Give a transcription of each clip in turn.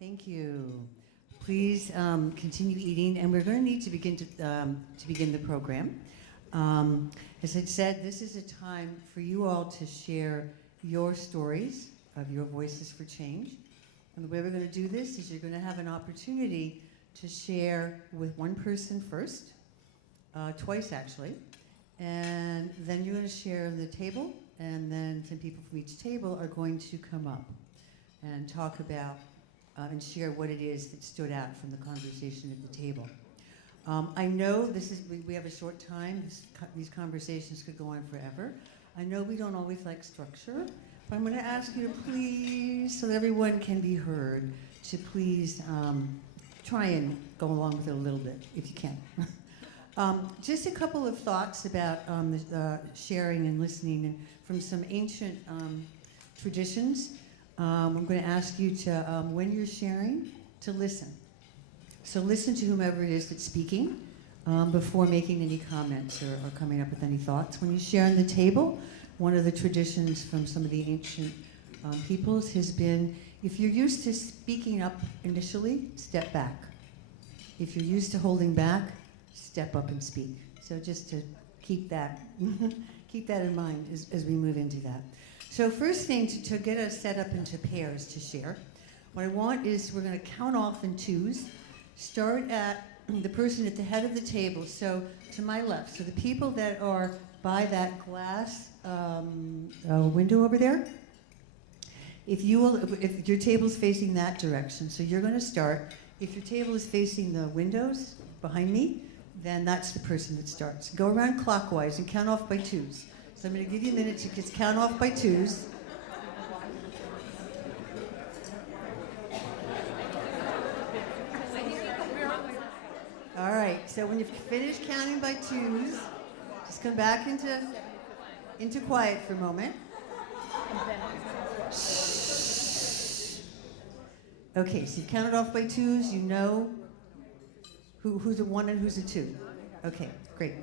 Thank you. Please continue eating, and we're going to need to begin the program. As I said, this is a time for you all to share your stories of your voices for change. And the way we're going to do this is you're going to have an opportunity to share with one person first, twice actually, and then you're going to share on the table, and then some people from each table are going to come up and talk about and share what it is that stood out from the conversation at the table. I know we have a short time. These conversations could go on forever. I know we don't always like structure, but I'm going to ask you to please, so that everyone can be heard, to please try and go along with it a little bit, if you can. Just a couple of thoughts about the sharing and listening and from some ancient traditions. I'm going to ask you to, when you're sharing, to listen. So listen to whomever it is that's speaking before making any comments or coming up with any thoughts. When you share on the table, one of the traditions from some of the ancient peoples has been, if you're used to speaking up initially, step back. If you're used to holding back, step up and speak. So just to keep that, keep that in mind as we move into that. So first thing, to get us set up into pairs to share, what I want is we're going to count off in twos. Start at the person at the head of the table, so to my left. So the people that are by that glass window over there, if your table's facing that direction, so you're going to start. If your table is facing the windows behind me, then that's the person that starts. Go around clockwise and count off by twos. So I'm going to give you a minute to just count off by twos. All right, so when you've finished counting by twos, just come back into quiet for a moment. Okay, so you've counted off by twos, you know who's a one and who's a two. Okay, great.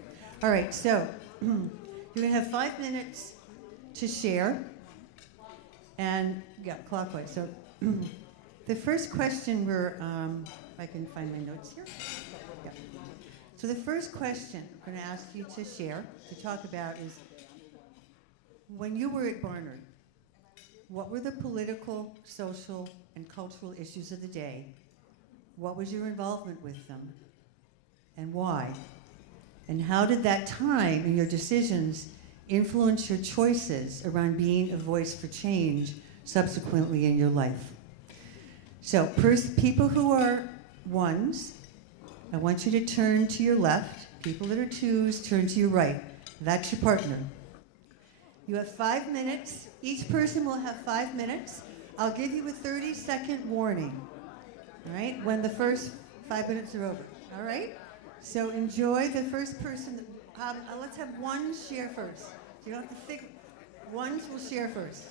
All right, so you're going to have 5 minutes to share, and yeah, clockwise. So the first question if I can find my notes here. Yeah. So the first question I'm going to ask you to share, to talk about is, when you were at Barnard, what were the political, social, and cultural issues of the day? What was your involvement with them? And why? And how did that time and your decisions influence your choices around being a voice for change subsequently in your life? So people who are ones, I want you to turn to your left. People that are twos, turn to your right. That's your partner. You have 5 minutes. Each person will have 5 minutes. I'll give you a 30-second warning, all right, when the first 5 minutes are over, all right? So enjoy the first person. Let's have one share first. You don't have to think. Ones will share first.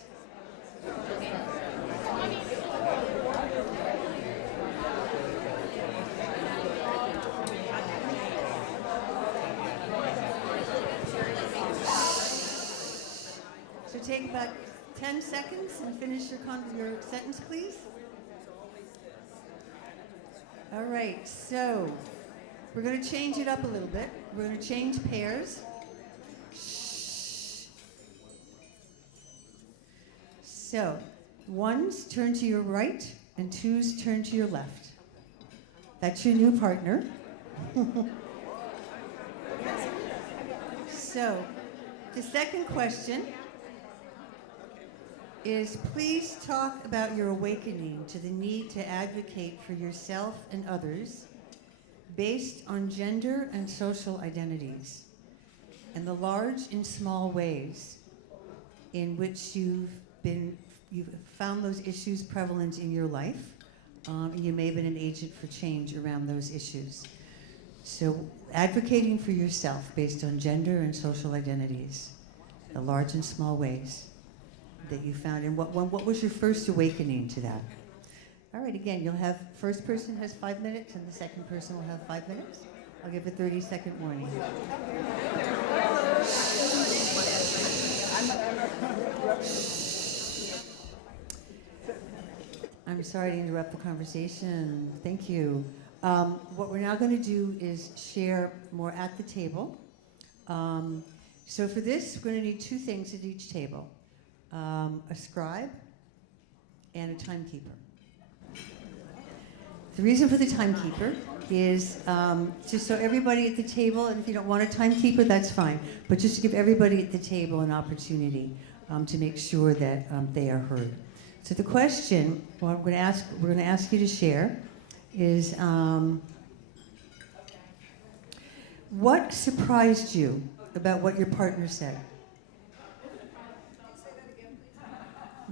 So take about 10 seconds and finish your sentence, please. All right, so we're going to change it up a little bit. We're going to change pairs. So, ones turn to your right and twos turn to your left. That's your new partner. So, the second question is, please talk about your awakening to the need to advocate for yourself and others based on gender and social identities, and the large and small ways in which you've found those issues prevalent in your life, and you may have been an agent for change around those issues. So advocating for yourself based on gender and social identities, the large and small ways that you found, and what was your first awakening to that? All right, again, you'll have, first person has 5 minutes and the second person will have 5 minutes. I'll give a 30-second warning. I'm sorry to interrupt the conversation. Thank you. What we're now going to do is share more at the table. So for this, we're going to need two things at each table. A scribe and a timekeeper. The reason for the timekeeper is just so everybody at the table, and if you don't want a timekeeper, that's fine, but just to give everybody at the table an opportunity to make sure that they are heard. So the question we're going to ask you to share is what surprised you about what your partner said?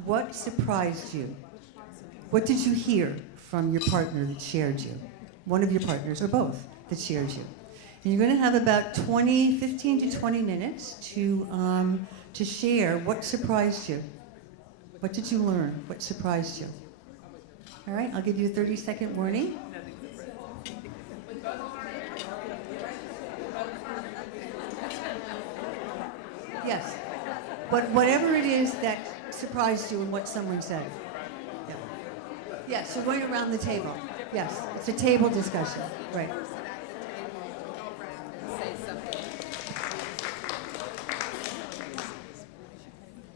What surprised you? What did you hear from your partner that shared you? One of your partners or both that shared you. And you're going to have about 15 to 20 minutes to share what surprised you. What did you learn? What surprised you? All right, I'll give you a 30-second warning. Yes. Whatever it is that surprised you in what someone said. Yeah. Yes, you're going around the table. Yes, it's a table discussion. Right.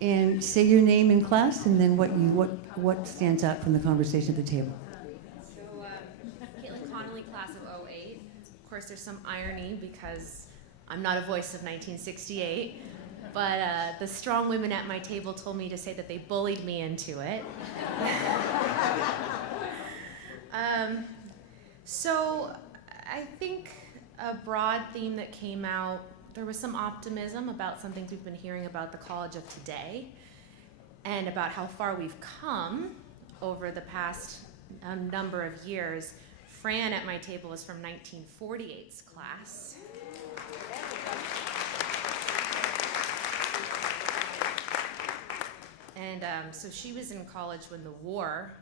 And say your name in class, and then what stands out from the conversation at the table. So, Caitlin Connolly, class of '08. Of course, there's some irony because I'm not a voice of 1968, but the strong women at my table told me to say that they bullied me into it. So, I think a broad theme that came out, there was some optimism about some things we've been hearing about the college of today and about how far we've come over the past number of years. Fran at my table is from 1948's class. And so she was in college when the war,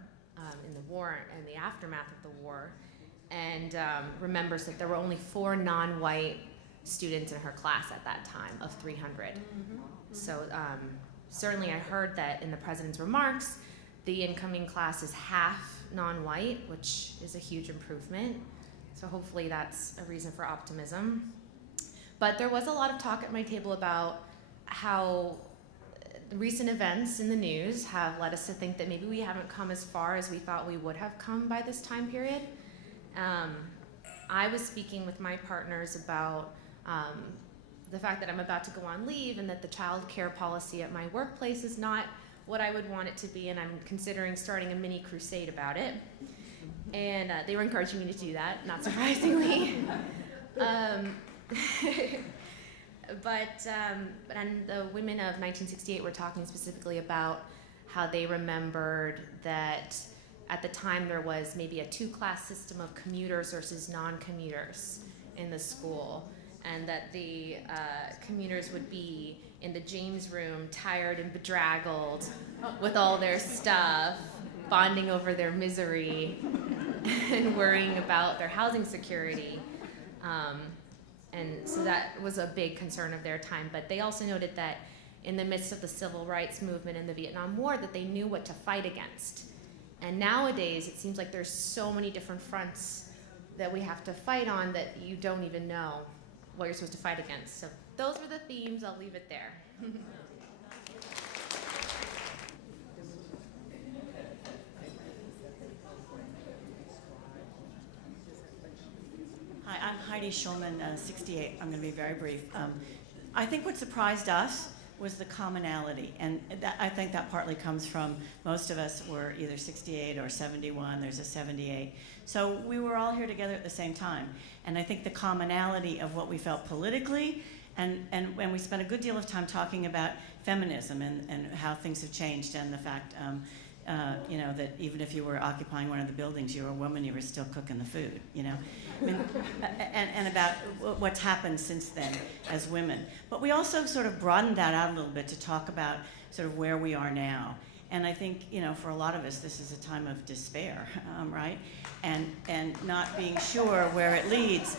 in the war and the aftermath of the war, and remembers that there were only 4 non-white students in her class at that time of 300. So certainly I heard that in the president's remarks, the incoming class is half non-white, which is a huge improvement. So hopefully that's a reason for optimism. But there was a lot of talk at my table about how recent events in the news have led us to think that maybe we haven't come as far as we thought we would have come by this time period. I was speaking with my partners about the fact that I'm about to go on leave and that the child care policy at my workplace is not what I would want it to be, and I'm considering starting a mini crusade about it. And they were encouraging me to do that, not surprisingly. But the women of 1968 were talking specifically about how they remembered that at the time there was maybe a 2-class system of commuters versus non-commuters in the school, and that the commuters would be in the James room, tired and bedraggled with all their stuff, bonding over their misery and worrying about their housing security. And so that was a big concern of their time. But they also noted that in the midst of the civil rights movement and the Vietnam War, that they knew what to fight against. And nowadays, it seems like there's so many different fronts that we have to fight on that you don't even know what you're supposed to fight against. So those were the themes. I'll leave it there. Hi, I'm Heidi Sherman, 68. I'm going to be very brief. I think what surprised us was the commonality, and I think that partly comes from most of us were either 68 or 71. There's a 78. So we were all here together at the same time, and I think the commonality of what we felt politically, and we spent a good deal of time talking about feminism and how things have changed, and the fact that even if you were occupying one of the buildings, you were a woman, you were still cooking the food, I mean, and about what's happened since then as women. But we also sort of broadened that out a little bit to talk about sort of where we are now. And I think, for a lot of us, this is a time of despair, right? And not being sure where it leads.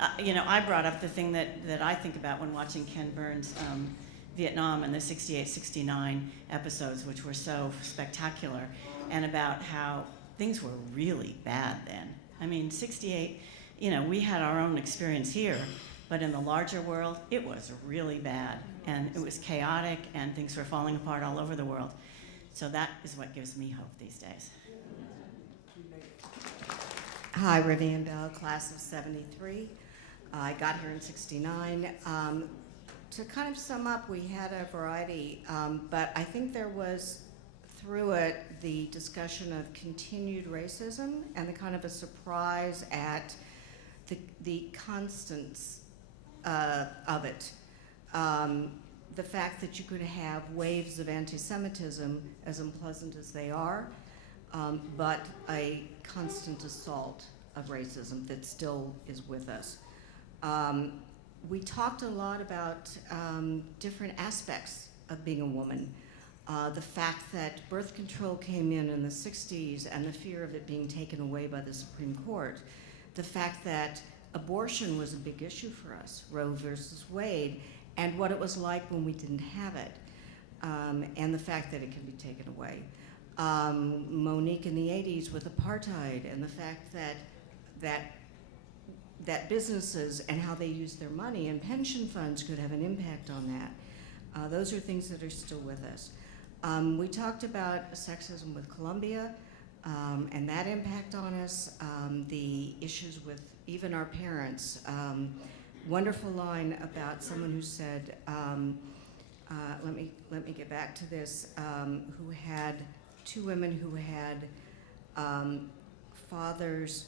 I brought up the thing that I think about when watching Ken Burns' Vietnam and the 68, 69 episodes, which were so spectacular. and about how things were really bad then. I mean, 68, you know, we had our own experience here, but in the larger world, it was really bad, and it was chaotic, and things were falling apart all over the world. So that is what gives me hope these days. Hi, Rivendell, class of 73. I got here in 69. To kind of sum up, we had a variety, but I think there was, through it, the discussion of continued racism and the kind of a surprise at the constants of it. The fact that you could have waves of anti-Semitism, as unpleasant as they are, but a constant assault of racism that still is with us. We talked a lot about different aspects of being a woman. The fact that birth control came in the 60s and the fear of it being taken away by the Supreme Court. The fact that abortion was a big issue for us, Roe versus Wade, and what it was like when we didn't have it, and the fact that it can be taken away. Monique in the 80s with apartheid, and the fact that businesses and how they use their money and pension funds could have an impact on that. Those are things that are still with us. We talked about sexism with Columbia and that impact on us, the issues with even our parents. Wonderful line about someone who said, let me get back to this, who had two women who had fathers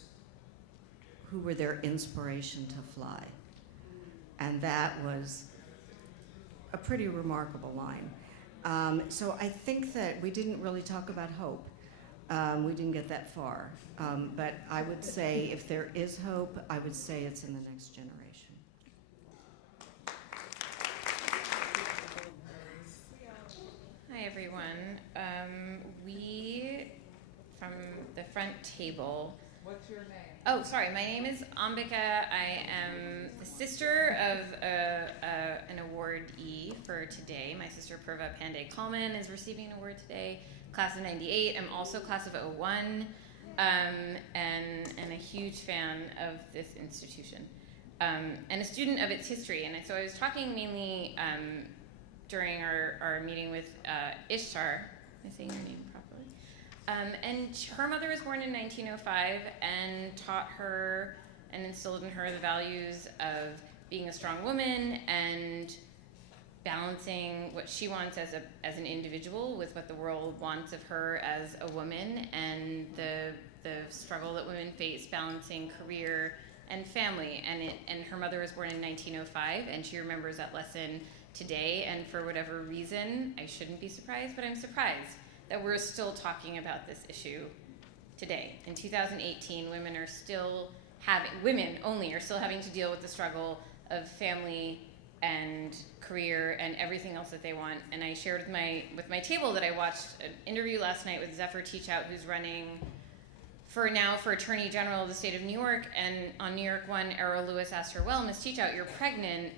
who were their inspiration to fly. And that was a pretty remarkable line. So I think that we didn't really talk about hope. We didn't get that far. But I would say if there is hope, I would say it's in the next generation. Hi, everyone. We, from the front table. What's your name? Oh, sorry. My name is Ambika. I am the sister of an awardee for today. My sister Purva Pandey Kalman is receiving an award today. Class of 98. I'm also class of 01, and a huge fan of this institution, and a student of its history. And so I was talking mainly during our meeting with Ishtar. Am I saying your name properly? And her mother was born in 1905 and taught her and instilled in her the values of being a strong woman and balancing what she wants as an individual with what the world wants of her as a woman, and the struggle that women face balancing career and family. And her mother was born in 1905, and she remembers that lesson today. And for whatever reason, I shouldn't be surprised, but I'm surprised that we're still talking about this issue today. In 2018, women only are still having to deal with the struggle of family and career and everything else that they want. And I shared with my table that I watched an interview last night with Zephyr Teachout, who's running for Attorney General of the state of New York. And on New York One, Errol Lewis asked her, well, Ms. Teachout, you're pregnant.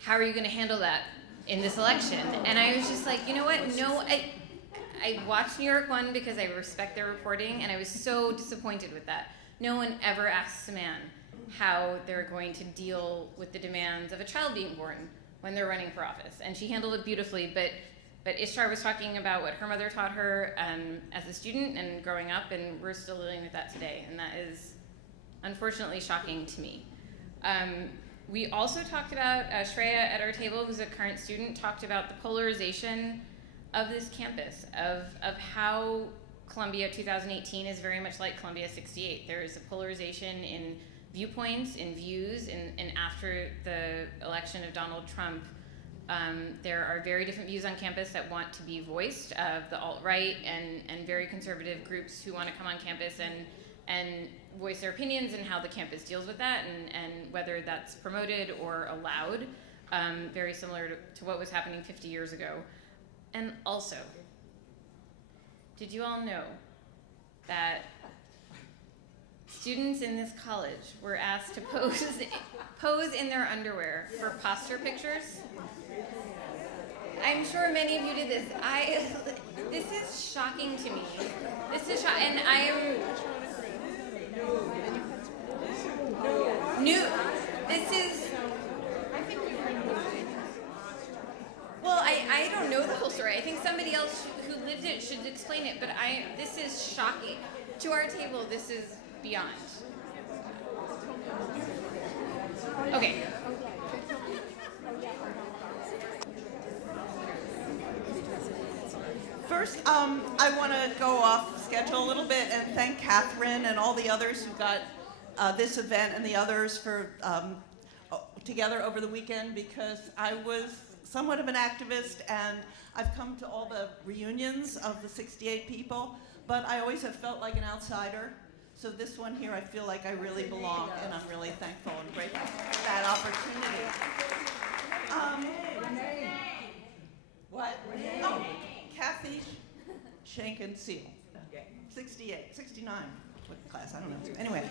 How are you going to handle that in this election? And I was just like, you know what? No, I watched New York One because I respect their reporting, and I was so disappointed with that. No one ever asks a man how they're going to deal with the demands of a child being born when they're running for office. And she handled it beautifully, but Ishtar was talking about what her mother taught her as a student and growing up, and we're still dealing with that today, and that is unfortunately shocking to me. We also talked about, Shreya at our table, who's a current student, talked about the polarization of this campus, of how Columbia 2018 is very much like Columbia 68. There is a polarization in viewpoints, in views, and after the election of Donald Trump, there are very different views on campus that want to be voiced, of the alt-right and very conservative groups who want to come on campus and voice their opinions and how the campus deals with that, and whether that's promoted or allowed, very similar to what was happening 50 years ago. And also, did you all know that students in this college were asked to pose in their underwear for posture pictures? I'm sure many of you did this. This is shocking to me. This is and I am new. This is. Well, I don't know the whole story. I think somebody else who lived it should explain it. But this is shocking. To our table, this is beyond. Okay. First, I want to go off schedule a little bit and thank Catherine and all the others who got this event and the others for together over the weekend, because I was somewhat of an activist and I've come to all the reunions of the 68 people, but I always have felt like an outsider. So this one here, I feel like I really belong, and I'm really thankful and grateful for that opportunity. What? Oh, Kathy Shankin Seal. 68, 69. What class? I don't know. Anyway,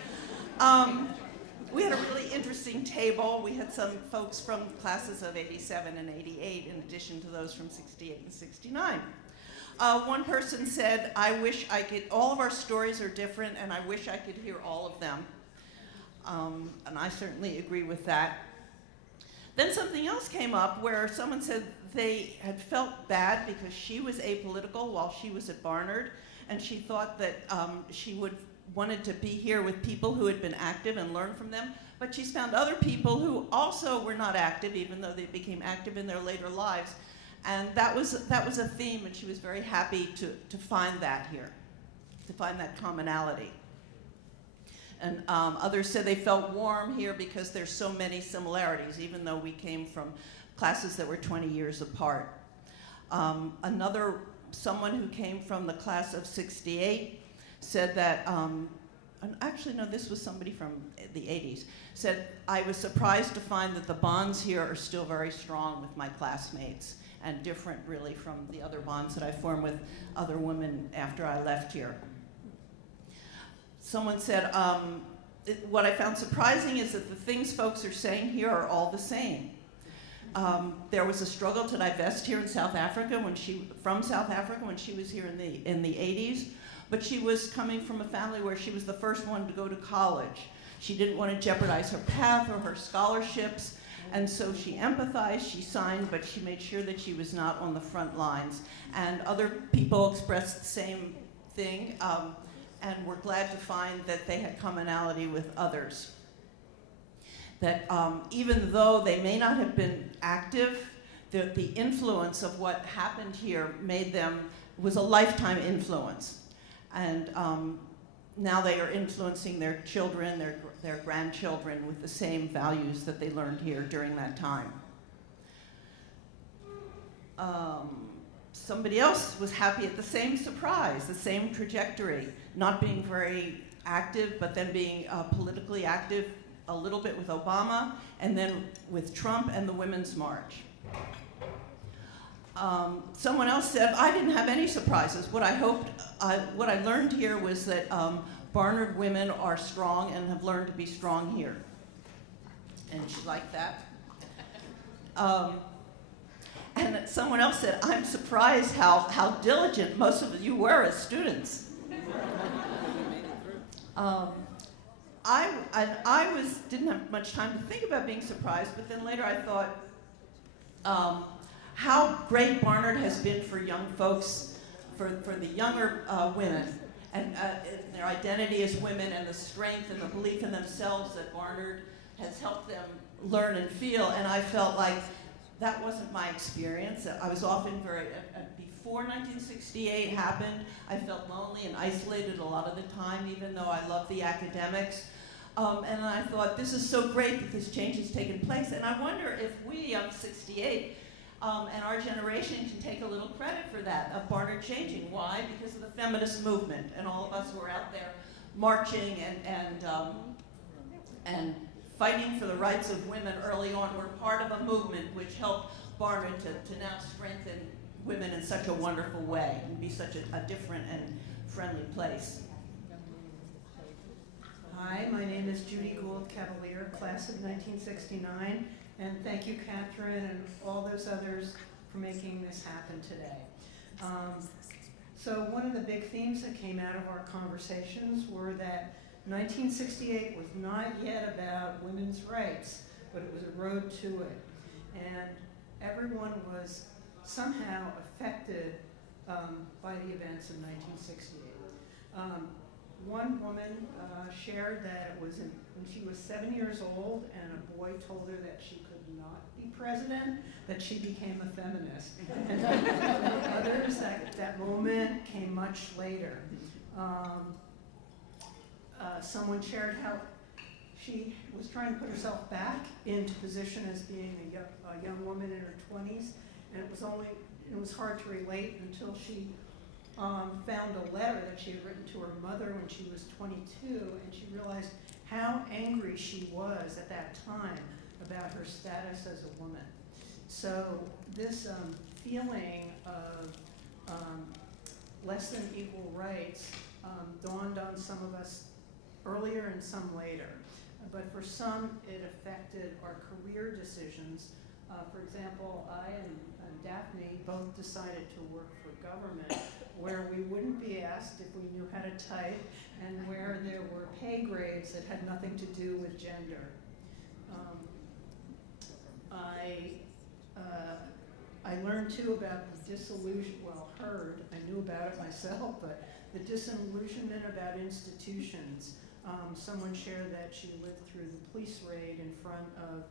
we had a really interesting table. We had some folks from classes of 87 and 88, in addition to those from 68 and 69. One person said, I wish I could, all of our stories are different, and I wish I could hear all of them. And I certainly agree with that. Then something else came up where someone said they had felt bad because she was apolitical while she was at Barnard, and she thought that she wanted to be here with people who had been active and learn from them, but she's found other people who also were not active, even though they became active in their later lives. And that was a theme, and she was very happy to find that here, to find that commonality. And others said they felt warm here because there's so many similarities, even though we came from classes that were 20 years apart. Someone who came from the class of 68 said that, and actually no, this was somebody from the 80s, said, I was surprised to find that the bonds here are still very strong with my classmates, and different really from the other bonds that I formed with other women after I left here. Someone said, what I found surprising is that the things folks are saying here are all the same. There was a struggle to divest here in South Africa from South Africa when she was here in the 80s, but she was coming from a family where she was the first one to go to college. She didn't want to jeopardize her path or her scholarships, and so she empathized, she signed, but she made sure that she was not on the front lines. And other people expressed the same thing, and were glad to find that they had commonality with others. That even though they may not have been active, the influence of what happened here was a lifetime influence. And now they are influencing their children, their grandchildren with the same values that they learned here during that time. Somebody else was happy at the same surprise, the same trajectory, not being very active, but then being politically active a little bit with Obama, and then with Trump and the Women's March. Someone else said, I didn't have any surprises. What I learned here was that Barnard women are strong and have learned to be strong here. And she liked that. And someone else said, I'm surprised how diligent most of you were as students. I didn't have much time to think about being surprised, but then later I thought how great Barnard has been for young folks, for the younger women, and their identity as women, and the strength and the belief in themselves that Barnard has helped them learn and feel. And I felt like that wasn't my experience. I was often before 1968 happened, I felt lonely and isolated a lot of the time, even though I loved the academics. And I thought, this is so great that this change has taken place. And I wonder if we of 68 and our generation can take a little credit for that, of Barnard changing. Why? Because of the feminist movement, and all of us who are out there marching and fighting for the rights of women early on. We're part of a movement which helped Barnard to now strengthen women in such a wonderful way and be such a different and friendly place. Hi, my name is Judy Gould, Cavalier, class of 1969, and thank you, Catherine, and all those others for making this happen today. So one of the big themes that came out of our conversations were that 1968 was not yet about women's rights, but it was a road to it. And everyone was somehow affected by the events of 1968. One woman shared that it was when she was 7 years old and a boy told her that she could not be president, that she became a feminist. And others, that moment came much later. Someone shared how she was trying to put herself back into position as being a young woman in her 20s, and it was hard to relate until she found a letter that she had written to her mother when she was 22, and she realized how angry she was at that time about her status as a woman. So this feeling of less than equal rights dawned on some of us earlier and some later. But for some, it affected our career decisions. For example, I and Daphne both decided to work for government where we wouldn't be asked if we knew how to type and where there were pay grades that had nothing to do with gender. I learned too about the disillusion, well, I knew about it myself, but the disillusionment about institutions. Someone shared that she lived through the police raid in front of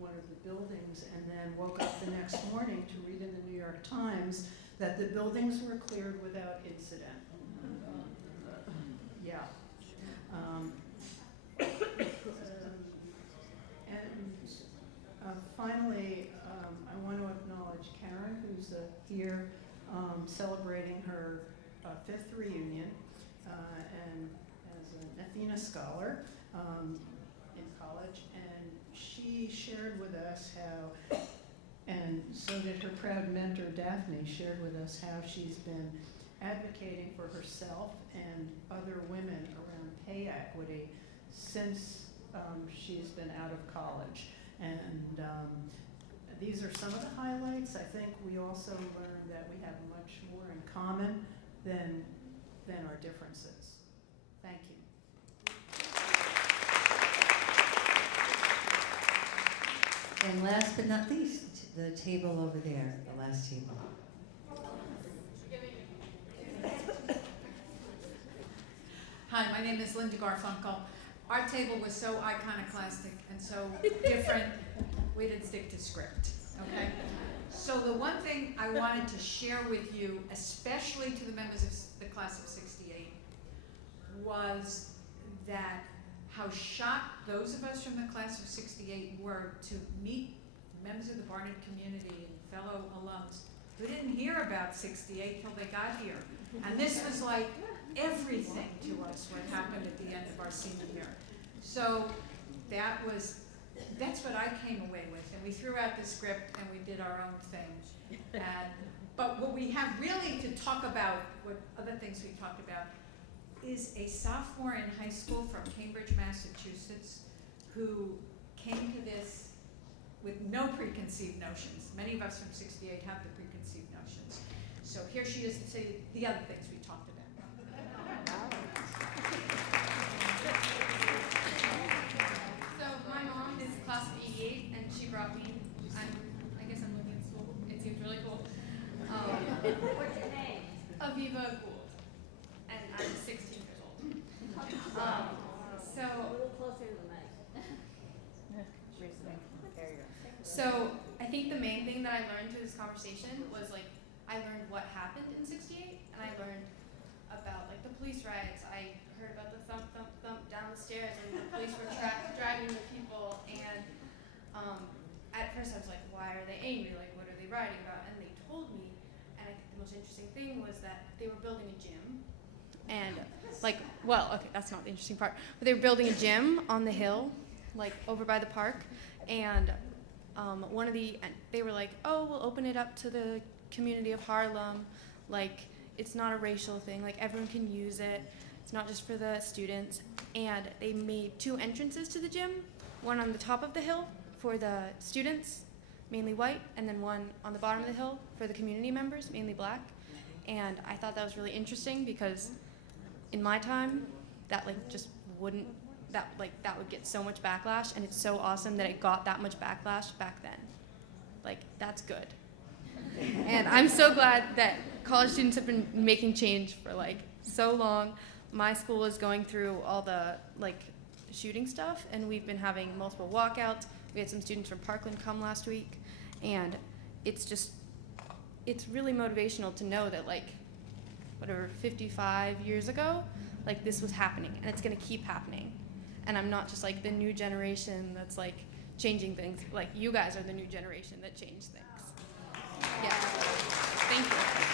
one of the buildings and then woke up the next morning to read in the New York Times that the buildings were cleared without incident. Yeah. Finally, I want to acknowledge Karen, who's here celebrating her 5th reunion and as an Athena Scholar in college. And she shared with us how, and so did her proud mentor Daphne, shared with us how she's been advocating for herself and other women around pay equity since she's been out of college. And these are some of the highlights. I think we also learned that we have much more in common than our differences. Thank you. And last but not least, the table over there, the last table. Hi, my name is Linda Garfunkel. Our table was so iconoclastic and so different, we didn't stick to script, okay? So the one thing I wanted to share with you, especially to the members of the class of '68, was that how shocked those of us from the class of '68 were to meet members of the Barnard community and fellow alums who didn't hear about '68 till they got here. And this was like everything to us what happened at the end of our senior year. So that's what I came away with. And we threw out the script and we did our own thing. But what we have really to talk about, what other things we talked about, is a sophomore in high school from Cambridge, Massachusetts, who came to this with no preconceived notions. Many of us from '68 have the preconceived notions. So here she is to say the other things we talked about. So my mom is class of '88, and she brought me. I guess I'm looking at school. It seems really cool. What's your name? Aviva Gould, and I'm 16 years old. So a little closer to the mic. So I think the main thing that I learned through this conversation was like I learned what happened in '68, and I learned about like the police riots. I heard about the thump, thump, thump down the stairs, and the police were driving the people. And at first I was like, why are they angry? Like, what are they rioting about? And they told me, and I think the most interesting thing was that they were building a gym. And like, well, okay, that's not the interesting part. But they were building a gym on the hill, like over by the park. And they were like, oh, we'll open it up to the community of Harlem. Like, it's not a racial thing. Like, everyone can use it. It's not just for the students. And they made 2 entrances to the gym, one on the top of the hill for the students, mainly white, and then one on the bottom of the hill for the community members, mainly black. And I thought that was really interesting because in my time, that like just wouldn't, that would get so much backlash, and it's so awesome that it got that much backlash back then. Like, that's good. And I'm so glad that college students have been making change for like so long. My school is going through all the like shooting stuff, and we've been having multiple walkouts. We had some students from Parkland come last week, and it's really motivational to know that like, whatever, 55 years ago, like this was happening, and it's gonna keep happening. And I'm not just like the new generation that's like changing things. Like, you guys are the new generation that change things. Yeah. Thank you.